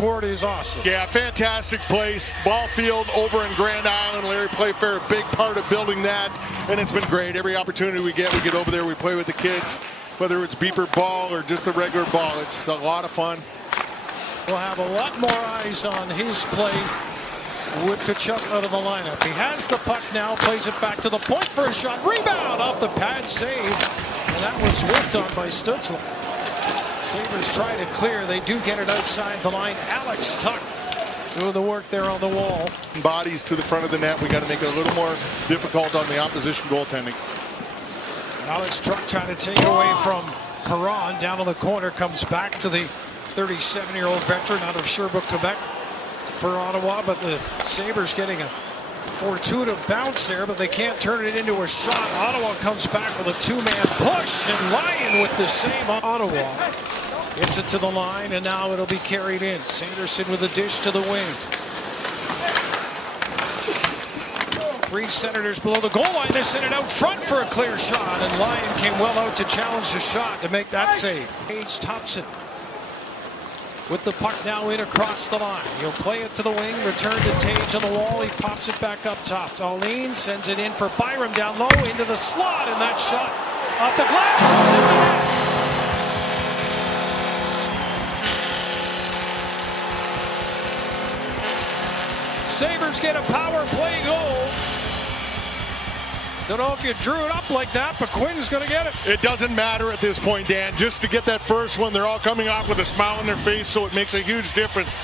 report is awesome. Yeah, fantastic place. Ball field over in Grand Island. Larry Playfair, a big part of building that, and it's been great. Every opportunity we get over there, we play with the kids, whether it's beeper ball or just the regular ball. It's a lot of fun. We'll have a lot more eyes on his play with Tkachuk out of the lineup. He has the puck now, plays it back to the point for a shot. Rebound off the pad, save, and that was worked on by Stutzler. Sabres try to clear. They do get it outside the line. Alex Tuck doing the work there on the wall. Bodies to the front of the net. We got to make it a little more difficult on the opposition goaltending. Alex Tuck trying to take it away from Perron. Down in the corner, comes back to the 37-year-old veteran out of Sherbrooke, Quebec for Ottawa. But the Sabres getting a fortuitous bounce there, but they can't turn it into a shot. Ottawa comes back with a two-man push, and Lyon with the save. Ottawa gets it to the line, and now it'll be carried in. Sanderson with a dish to the wing. Three Senators below the goal line. They send it out front for a clear shot, and Lyon came well out to challenge the shot to make that save. Paige Thompson with the puck now in across the line. He'll play it to the wing, return to Tage on the wall. He pops it back up top. Darlene sends it in for Byram down low into the slot, and that shot off the glass goes in the net. Sabres get a power play goal. Don't know if you drew it up like that, but Quinn's going to get it. It doesn't matter at this point, Dan. Just to get that first one, they're all coming off with a smile on their face, so it makes a huge difference.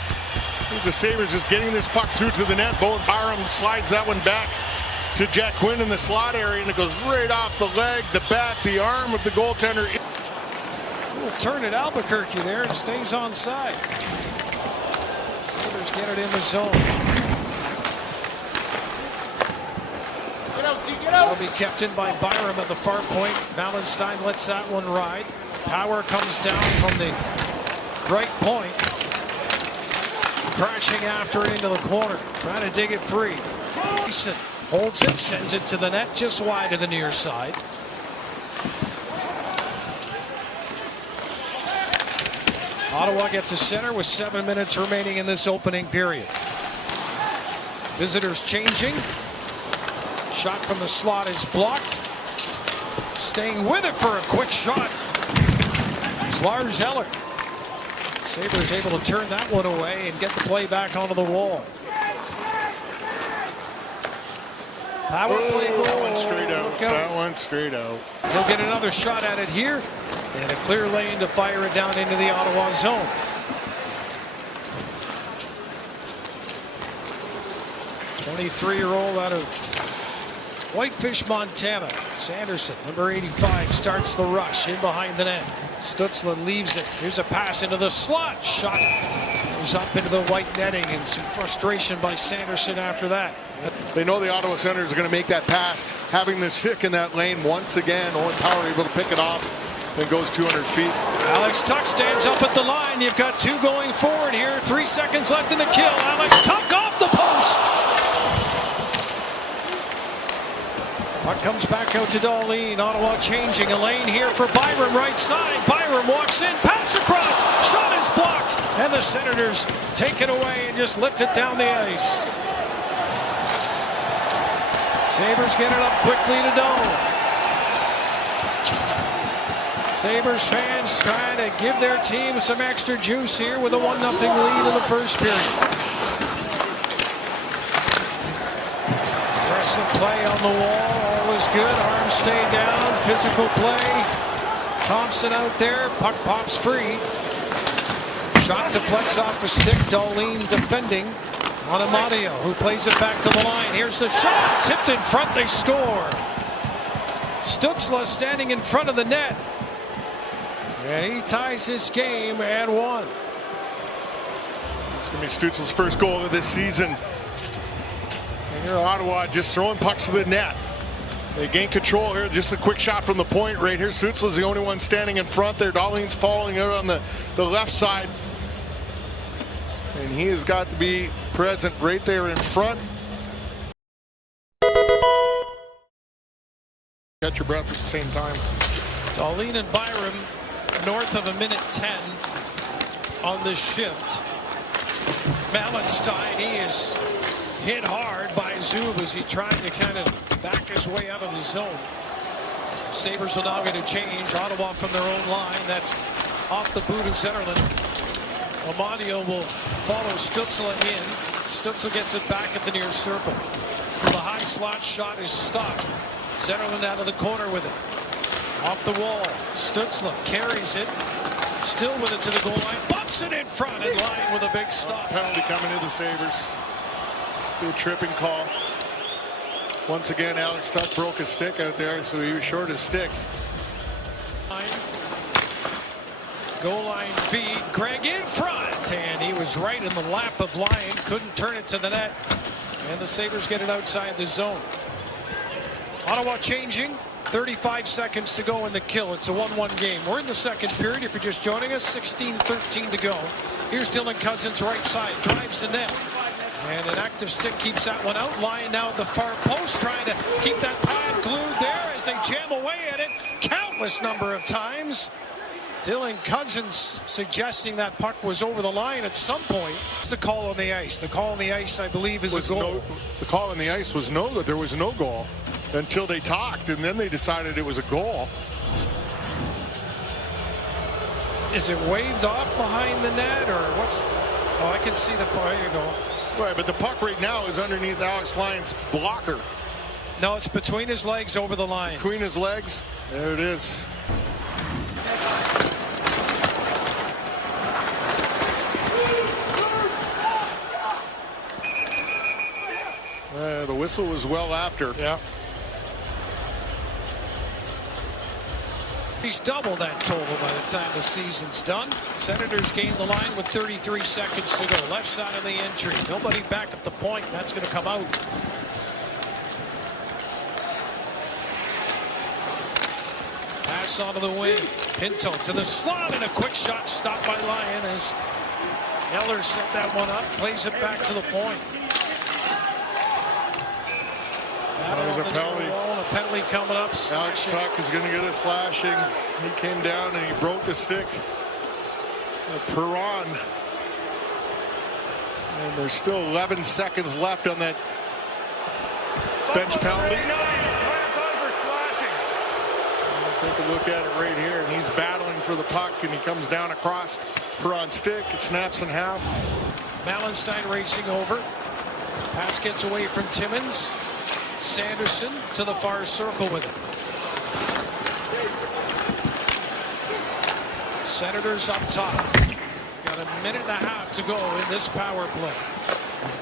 The Sabres just getting this puck through to the net. Bowen Byram slides that one back to Jack Quinn in the slot area, and it goes right off the leg, the back, the arm of the goaltender. We'll turn it Albuquerque there and stays on side. Sabres get it in the zone. Will be kept in by Byram at the far point. Ballenstein lets that one ride. Power comes down from the right point. Crashing after it into the corner. Trying to dig it free. Mason holds it, sends it to the net just wide of the near side. Ottawa gets to center with 7 minutes remaining in this opening period. Visitors changing. Shot from the slot is blocked. Staying with it for a quick shot. It's Lars Eller. Sabres able to turn that one away and get the play back onto the wall. Power play goal. That went straight out. That went straight out. He'll get another shot at it here. And a clear lane to fire it down into the Ottawa zone. '23-year-old out of Whitefish, Montana. Sanderson, number 85, starts the rush in behind the net. Stutzler leaves it. Here's a pass into the slot. Shot goes up into the white netting, and some frustration by Sanderson after that. They know the Ottawa Senators are going to make that pass. Having the stick in that lane once again. Owen Power able to pick it off and goes 200 feet. Alex Tuck stands up at the line. You've got two going forward here. 3 seconds left in the kill. Alex Tuck off the post. Puck comes back out to Darlene. Ottawa changing a lane here for Byram, right side. Byram walks in, pass across, shot is blocked, and the Senators take it away and just lift it down the ice. Sabres get it up quickly to Dome. Sabres fans trying to give their team some extra juice here with a 1-0 lead in the first period. Aggressive play on the wall. Is good. Arms stay down. Physical play. Thompson out there. Puck pops free. Shot deflects off a stick. Darlene defending on Amadio, who plays it back to the line. Here's the shot. Tipped in front. They score. Stutzler standing in front of the net. And he ties this game at 1. It's going to be Stutzler's first goal of this season. And here Ottawa just throwing pucks to the net. They gain control here. Just a quick shot from the point right here. Stutzler's the only one standing in front there. Darlene's following out on the left side. And he has got to be present right there in front. Catch your breath at the same time. Darlene and Byram north of 1:10 on this shift. Mallenstein, he is hit hard by Zub as he tried to kind of back his way out of the zone. Sabres will now get a change. Ottawa from their own line. That's off the boot of Zetterlund. Amadio will follow Stützle in. Stützle gets it back at the near circle. The high slot shot is stopped. Zetterlund out of the corner with it. Off the wall. Stützle carries it. Still with it to the goal line. Bumps it in front and line with a big stop. Penalty coming into the Sabres. Be a tripping call. Once again, Alex Tuch broke his stick out there, so he was short his stick. Goal line feed. Craig in front, and he was right in the lap of Lyon. Couldn't turn it to the net, and the Sabres get it outside the zone. Ottawa changing. 35 seconds to go in the kill. It's a 1-1 game. We're in the second period. If you're just joining us, 16-13 to go. Here's Dylan Cousins right side. Drives the net. And an active stick keeps that one out. Lyon now at the far post, trying to keep that pad glued there as they jam away at it countless number of times. Dylan Cousins suggesting that puck was over the line at some point. It's the call on the ice. The call on the ice, I believe, is a goal. The call on the ice was no good. There was no goal until they talked, and then they decided it was a goal. Is it waved off behind the net, or what's... Oh, I can see the... There you go. Right, but the puck right now is underneath Alex Lyon's blocker. No, it's between his legs over the line. Between his legs. There it is. The whistle was well after. Yeah. He's double that total by the time the season's done. Senators gain the line with 33 seconds to go. Left side of the entry. Nobody back at the point. That's going to come out. Pass onto the wing. Pinto to the slot, and a quick shot stopped by Lyon as Eller set that one up. Plays it back to the point. There's a penalty. A penalty coming up. Alex Tuch is going to get a slashing. He came down and he broke the stick. Perron. And there's still 11 seconds left on that bench penalty. We'll take a look at it right here. And he's battling for the puck, and he comes down across Perron's stick. It snaps in half. Mallenstein racing over. Pass gets away from Timmins. Sanderson to the far circle with it. Senators up top. Got a minute and a half to go in this power play.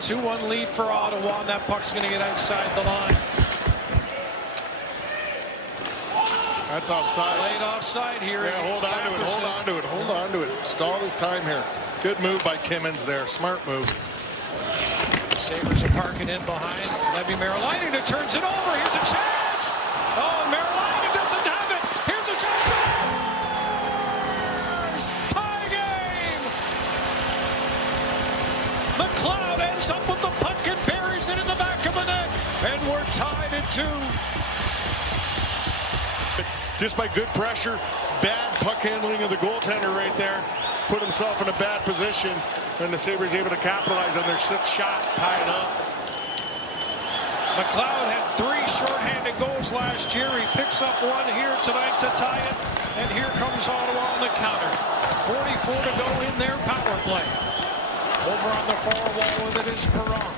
2-1 lead for Ottawa, and that puck's going to get outside the line. That's offside. Late offside here. Yeah, hold on to it, hold on to it, hold on to it. Stall this time here. Good move by Timmins there. Smart move. Sabres are parking in behind. Levi Marilainen turns it over. Here's a chance. Oh, Marilainen doesn't have it. Here's a shot. Scores! Tie game. McLeod ends up with the puck and buries it in the back of the net. And we're tied at 2. Just by good pressure, bad puck handling of the goaltender right there. Put himself in a bad position. And the Sabres able to capitalize on their 6th shot, tie it up. McLeod had 3 shorthanded goals last year. He picks up 1 here tonight to tie it. And here comes Ottawa on the counter. 44 to go in their power play. Over on the far wall with it is Perron.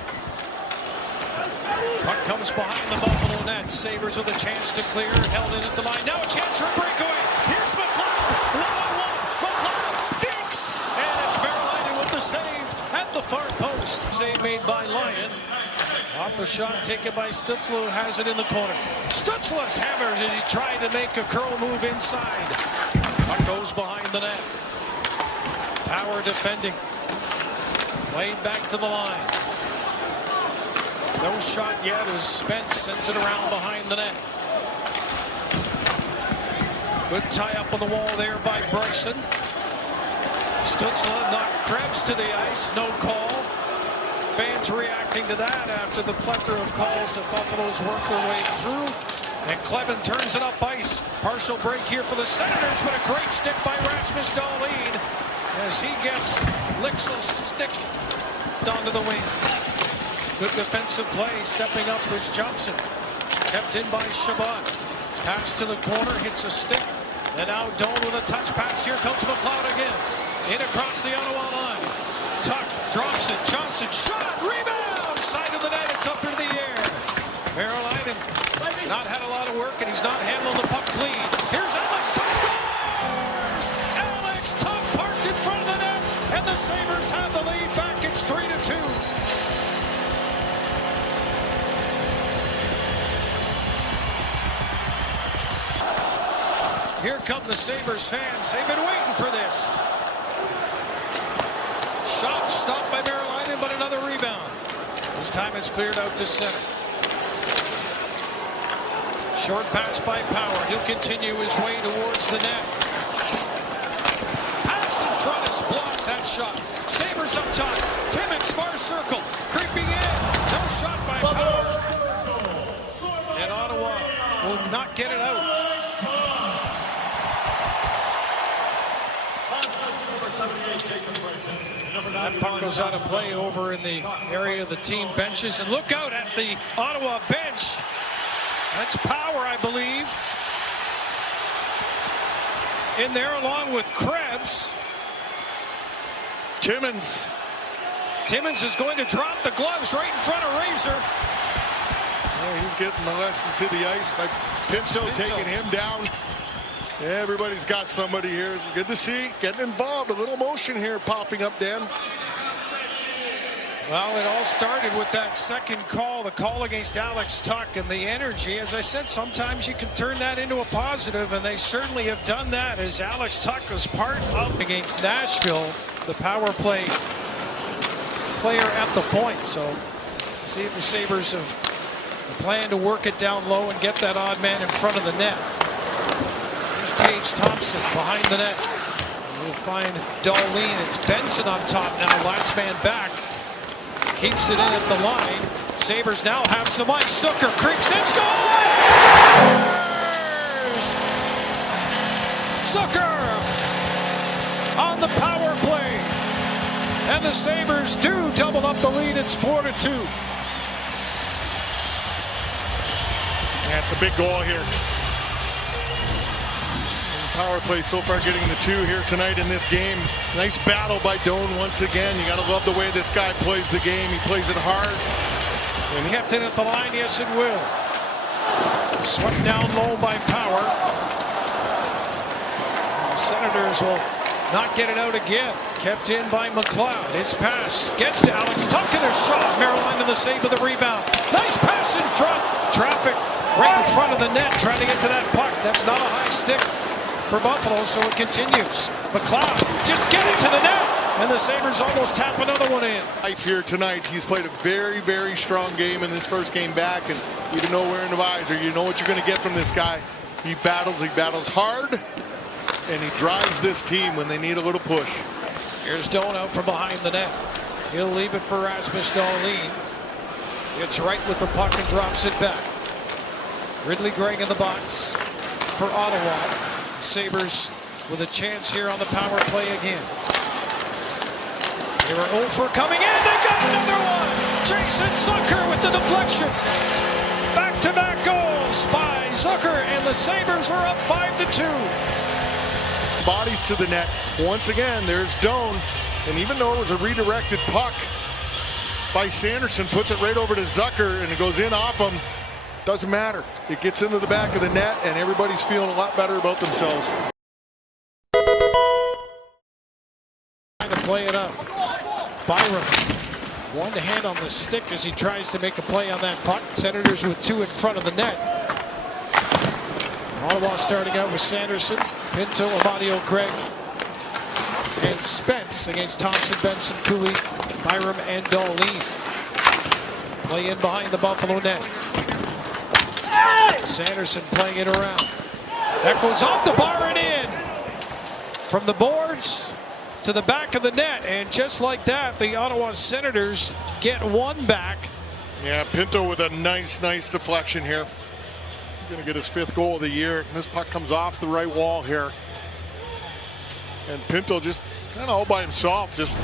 Puck comes behind the Buffalo net. Sabres with a chance to clear. Held in at the line. Now a chance for a breakaway. Here's McLeod. 1-on-1. McLeod dinks. And it's Marilainen with the save at the far post. Save made by Lyon. Off the shot taken by Stützle, who has it in the corner. Stützle's hammers as he tried to make a curl move inside. Puck goes behind the net. Power defending. Played back to the line. No shot yet as Spence sends it around behind the net. Good tie up on the wall there by Bryson. Stützle knocked Krebs to the ice. No call. Fans reacting to that after the plethora of calls that Buffalo's worked their way through. And Clevin turns it up ice. Partial break here for the Senators, but a great stick by Rasmus Dahlin as he licks a stick slipped onto the wing. Good defensive play. Stepping up was Johnson. Kept in by Shabbat. Pass to the corner, hits a stick. And now Doan with a touch pass. Here comes McLeod again. In across the Ottawa line. Tuck drops it. Johnson shot. Rebound. Side of the net. It's up into the air. Merrill-Leiden has not had a lot of work, and he's not handling the puck clean. Here's Alex Tuck scores! Alex Tuck parked in front of the net, and the Sabres have the lead back. It's 3-2. Here come the Sabres fans. They've been waiting for this. Shot stopped by Merrill-Leiden, but another rebound. This time it's cleared out to center. Short pass by Power. He'll continue his way towards the net. Pass in front is blocked. That shot. Sabres up top. Timmins far circle. Creeping in. No shot by Power. And Ottawa will not get it out. That puck goes out of play over in the area of the team benches. And look out at the Ottawa bench. That's Power, I believe. In there along with Krebs. Timmins. Timmins is going to drop the gloves right in front of Razor. Well, he's getting molested to the ice by Pinto taking him down. Everybody's got somebody here. Good to see. Getting involved. A little motion here popping up, Dan. Well, it all started with that second call, the call against Alex Tuck, and the energy. As I said, sometimes you can turn that into a positive, and they certainly have done that as Alex Tuck was part of against Nashville, the power play player at the point. So see if the Sabres have a plan to work it down low and get that odd man in front of the net. Here's Tage Thompson behind the net. We'll find Dahlin. It's Benson on top now, last man back. Keeps it in at the line. Sabres now have some ice. Zucker creeps in, scores! Zucker on the power play. And the Sabres do double up the lead. It's 4-2. Yeah, it's a big goal here. Power play so far getting the 2 here tonight in this game. Nice battle by Doan once again. You got to love the way this guy plays the game. He plays it hard. And kept it at the line. Yes, it will. Swept down low by Power. The Senators will not get it out again. Kept in by McLeod. His pass gets to Alex Tuck and a shot. Merrill-Leiden the save with the rebound. Nice pass in front. Traffic right in front of the net trying to get to that puck. That's not a high stick for Buffalo, so it continues. McLeod just get it to the net, and the Sabres almost tap another one in. Life here tonight. He's played a very, very strong game in this first game back, and even though we're in the visor, you know what you're going to get from this guy. He battles hard, and he drives this team when they need a little push. Here's Doan out from behind the net. He'll leave it for Rasmus Dahlin. Gets right with the puck and drops it back. Ridley Gregg in the box for Ottawa. Sabres with a chance here on the power play again. They were 0 for coming in. They got another one. Jason Zucker with the deflection. Back-to-back goals by Zucker, and the Sabres are up 5-2. Bodies to the net. Once again, there's Doan. And even though it was a redirected puck by Sanderson, puts it right over to Zucker, and it goes in off him. Doesn't matter. It gets into the back of the net, and everybody's feeling a lot better about themselves. Trying to play it up. Byram, one hand on the stick as he tries to make a play on that puck. Senators with 2 in front of the net. Ottawa starting out with Sanderson, Pinto, Amadio, Craig, and Spence against Thompson, Benson, Cooley, Byram, and Dahlin. Play in behind the Buffalo net. Sanderson playing it around. That goes off the bar and in. From the boards to the back of the net. And just like that, the Ottawa Senators get one back. Yeah, Pinto with a nice deflection here. Going to get his 5th goal of the year. This puck comes off the right wall here. And Pinto just kind of all by himself, just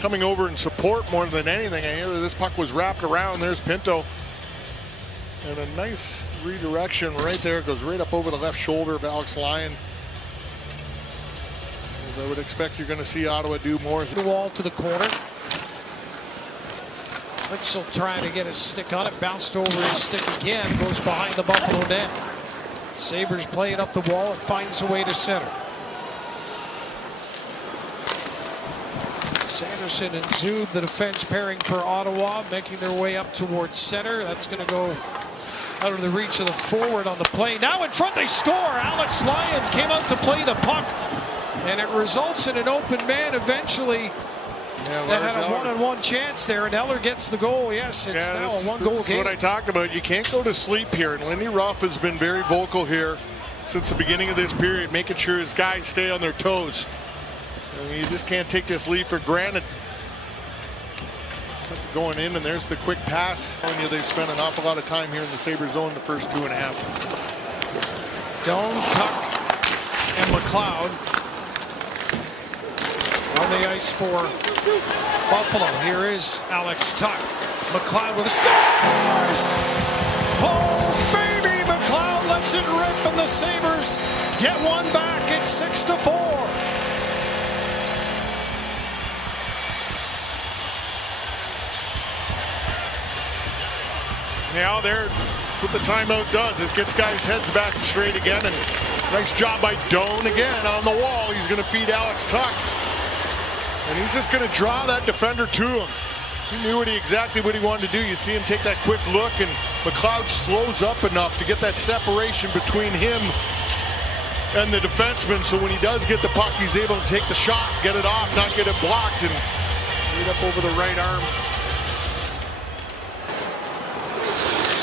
coming over in support more than anything. I hear this puck was wrapped around. There's Pinto. And a nice redirection right there. It goes right up over the left shoulder of Alex Lyon. As I would expect, you're going to see Ottawa do more. The wall to the corner. Litchell trying to get his stick on it. Bounced over his stick again. Goes behind the Buffalo net. Sabres play it up the wall. It finds a way to center. Sanderson and Zub, the defense pairing for Ottawa, making their way up towards center. That's going to go out of the reach of the forward on the play. Now in front, they score. Alex Lyon came out to play the puck, and it results in an open man eventually. Yeah, that had a one-on-one chance there, and Eller gets the goal. Yes, it's now a one-goal game. This is what I talked about. You can't go to sleep here, and Lindy Ruff has been very vocal here since the beginning of this period, making sure his guys stay on their toes. I mean, you just can't take this lead for granted. Going in, and there's the quick pass. Telling you they've spent an awful lot of time here in the Sabres zone the first 2.5. Doan, Tuck, and McLeod on the ice for Buffalo. Here is Alex Tuck. McLeod with a scores! Oh, baby! McLeod lets it rip, and the Sabres get one back. It's 6-4. Now that's what the timeout does. It gets guys' heads back straight again. And nice job by Doan again on the wall. He's going to feed Alex Tuck. And he's just going to draw that defender to him. He knew exactly what he wanted to do. You see him take that quick look, and McLeod slows up enough to get that separation between him and the defenseman. So when he does get the puck, he's able to take the shot, get it off, not get it blocked, and right up over the right arm.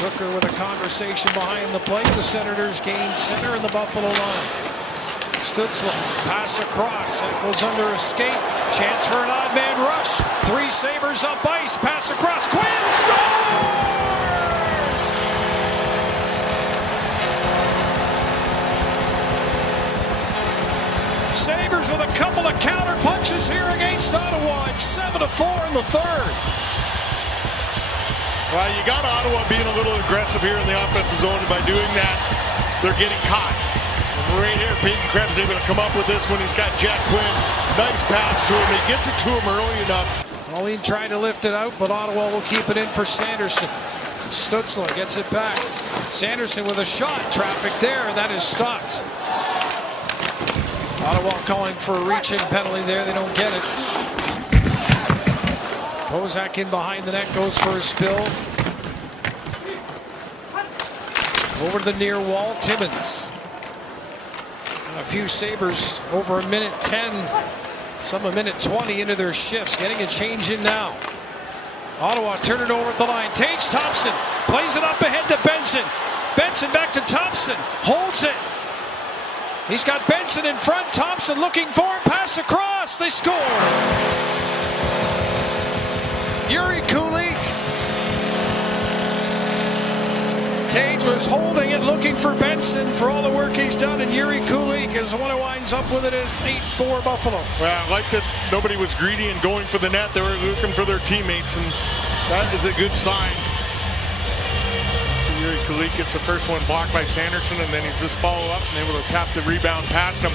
Zucker with a conversation behind the plate. The Senators gain center in the Buffalo line. Stützle, pass across. That goes under a skate. Chance for an odd man rush. 3 Sabres up ice. Pass across. Quinn scores! Sabres with a couple of counter punches here against Ottawa. It's 7-4 in the third. Well, you got Ottawa being a little aggressive here in the offensive zone, and by doing that, they're getting caught. And right here, Peyton Krebs able to come up with this one. He's got Jack Quinn. Nice pass to him. He gets it to him early enough. Pauline trying to lift it out, but Ottawa will keep it in for Sanderson. Stützle gets it back. Sanderson with a shot. Traffic there, and that is stopped. Ottawa calling for a reach-in penalty there. They don't get it. Kozak in behind the net, goes for a spill. Over to the near wall, Timmins. And a few Sabres over a minute 10, some a minute 20 into their shifts, getting a change in now. Ottawa turn it over at the line. Tage Thompson plays it up ahead to Benson. Benson back to Thompson, holds it. He's got Benson in front. Thompson looking for him, pass across. They score. Yuri Kulik. Tage was holding it, looking for Benson for all the work he's done, and Yuri Kulik is the one who winds up with it, and it's 8-4 Buffalo. Well, I like that nobody was greedy and going for the net. They were looking for their teammates, and that is a good sign. So Yuri Kulik gets the first one blocked by Sanderson, and then he's just follow up and able to tap the rebound past him.